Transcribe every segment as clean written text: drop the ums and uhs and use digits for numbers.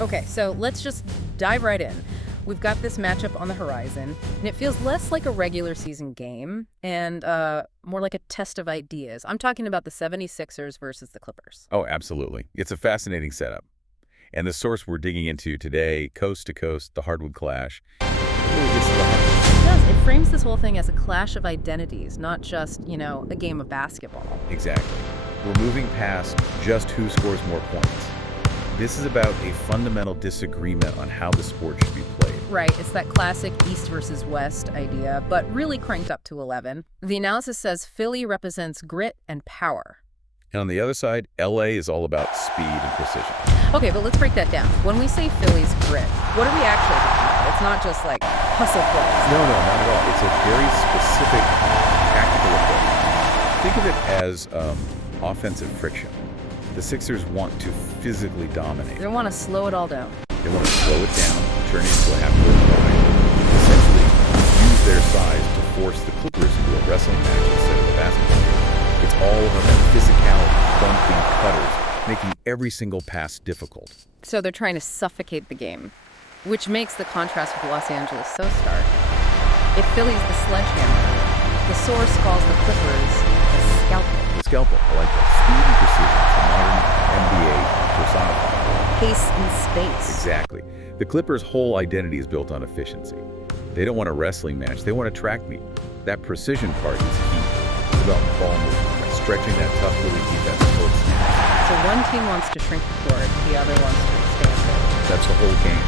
Okay, so let's just dive right in. We've got this matchup on the horizon, and it feels less like a regular season game and more like a test of ideas. I'm talking about the 76ers versus the Clippers. Oh, absolutely. It's a fascinating setup. And the source we're digging into today, Coast to Coast, the Hardwood Clash, it really gets to the heart. It does. It frames this whole thing as a clash of identities, not just, a game of basketball. Exactly. We're moving past just who scores more points. This is about a fundamental disagreement on how the sport should be played. Right, it's that classic East versus West idea, but really cranked up to 11. The analysis says Philly represents grit and power. And on the other side, LA is all about speed and precision. Okay, but let's break that down. When we say Philly's grit, what are we actually talking about? It's not just like hustle plays. No, not at all. It's a very specific tactical approach. Think of it as offensive friction. The Sixers want to physically dominate. They want to slow it all down. They want to slow it down, turn it into a half-court drive, essentially use their size to force the Clippers into a wrestling match instead of a basketball game. It's all about that physicality, bumping cutters, making every single pass difficult. So they're trying to suffocate the game, which makes the contrast with Los Angeles so stark. If Philly's the sledgehammer, the source calls the Clippers the scalpel. The scalpel, I like that. Speed and precision, the modern NBA personified. Pace and space. Exactly. The Clippers' whole identity is built on efficiency. They don't want a wrestling match, they want a track meet. That precision part is key. It's about ball movement, stretching that tough Philly defense post. So one team wants to shrink the court, the other wants to expand it. That's the whole game.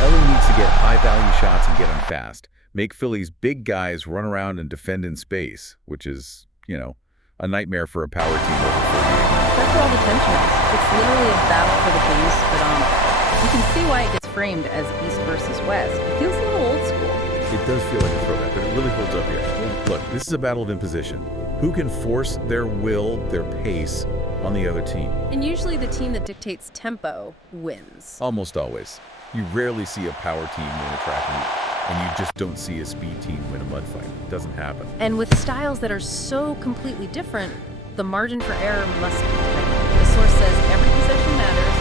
LA needs to get high-value shots and get them fast. Make Philly's big guys run around and defend in space, which is, a nightmare for a power team over 48. That's where all the tension is. It's literally a battle for the game's speedometer. You can see why it gets framed as East versus West. It feels a little old school. It does feel like a throwback, but it really holds up here. Look, this is a battle of imposition. Who can force their will, their pace, on the other team? And usually the team that dictates tempo wins. Almost always. You rarely see a power team win a track meet, and you just don't see a speed team win a mud fight. It doesn't happen. And with styles that are so completely different, the margin for error must be tight. The source says every possession matters,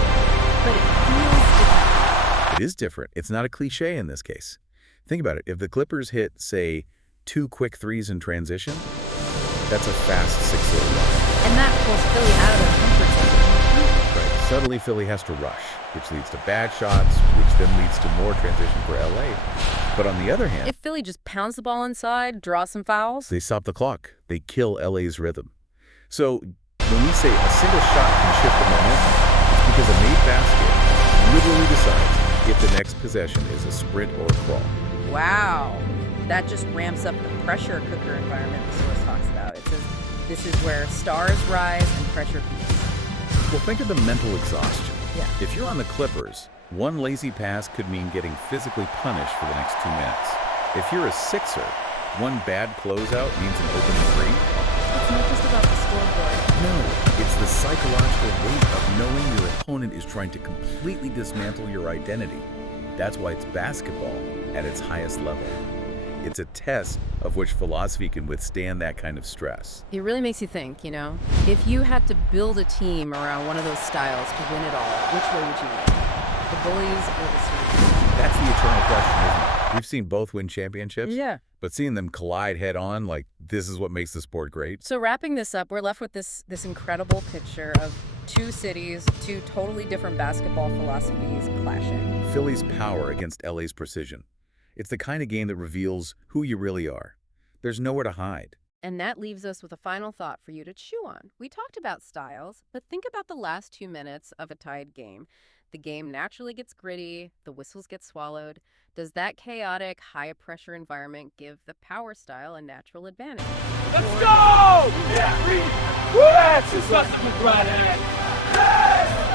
but it feels different. It is different. It's not a cliche in this case. Think about it. If the Clippers hit, say, 2 quick threes in transition, that's a fast 6-0 run. And that pulls Philly out of their comfort zone. Right. Suddenly, Philly has to rush, which leads to bad shots, which then leads to more transition for LA. But on the other hand, If Philly just pounds the ball inside, draws some fouls, they stop the clock. They kill LA's rhythm. So when we say a single shot can shift the momentum, it's because a made basket literally decides if the next possession is a sprint or a crawl. wow, that just ramps up the pressure cooker environment the source talks about. It says this is where stars rise and pressure peaks. Well, think of the mental exhaustion. Yeah. If you're on the Clippers, one lazy pass could mean getting physically punished for the next 2 minutes. If you're a Sixer, one bad closeout means an open three. It's not just about the scoreboard. No, it's the psychological weight of knowing your opponent is trying to completely dismantle your identity. That's why it's basketball at its highest level. It's a test of which philosophy can withstand that kind of stress. It really makes you think, if you had to build a team around one of those styles to win it all, which way would you win? The bullies or the streets? That's the eternal question, isn't it? We've seen both win championships, Yeah. but seeing them collide head on, this is what makes the sport great. So wrapping this up, we're left with this incredible picture of two cities, two totally different basketball philosophies clashing. Philly's power against LA's precision. It's the kind of game that reveals who you really are. There's nowhere to hide. And that leaves us with a final thought for you to chew on. We talked about styles, but think about the last 2 minutes of a tied game. The game naturally gets gritty, the whistles get swallowed. Does that chaotic, high-pressure environment give the power style a natural advantage? Let's go! Yeah, that's just right ahead.